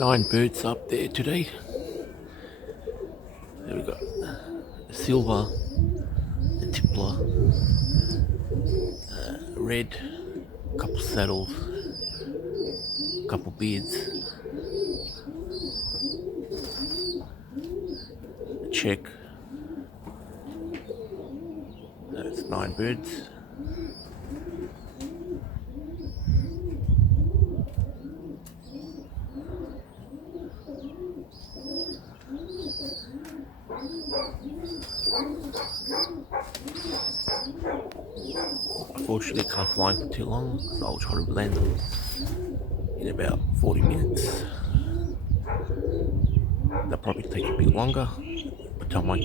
Nine birds up there today. There we got a silver, a tippler, a red, a couple saddles, a couple beards, a check. That's nine birds. Unfortunately, I can't fly for too long, so I'll try to land them in about 40 minutes. They'll probably take a bit longer, by the time I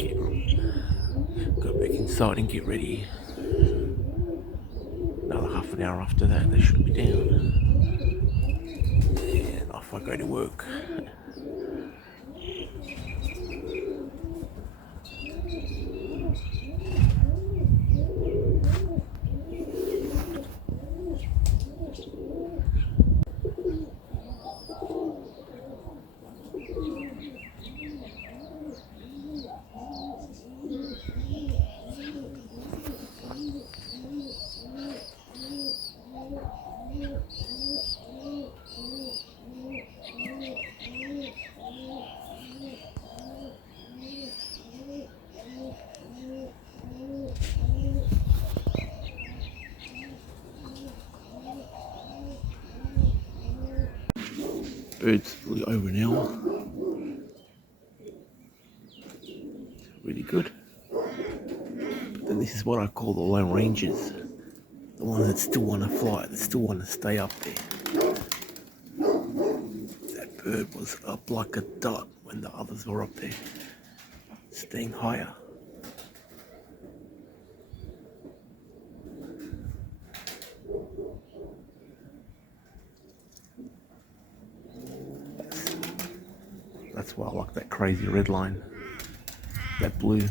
go back inside and get ready. Another half an hour after that, they should be down. And off I go to work. Birds really over an hour. Really good. But then this is what I call the low rangers. The ones that still want to fly, that still want to stay up there. That bird was up like a dot when the others were up there, staying higher. That's why I like that crazy red line, that blue.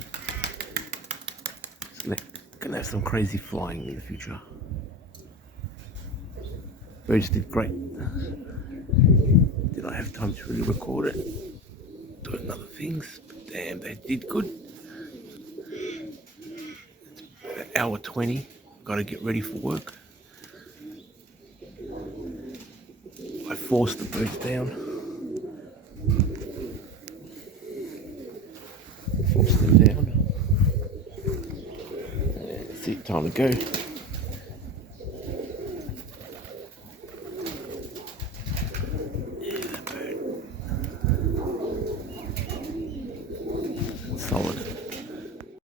So gonna have some crazy flying in the future. Birds did great. Did I have time to really record it? Doing other things, but damn, they did good. It's about hour 20. Got to get ready for work. I forced the birds down. Forced them down. And it's it, time to go. Yeah, that bird. Solid.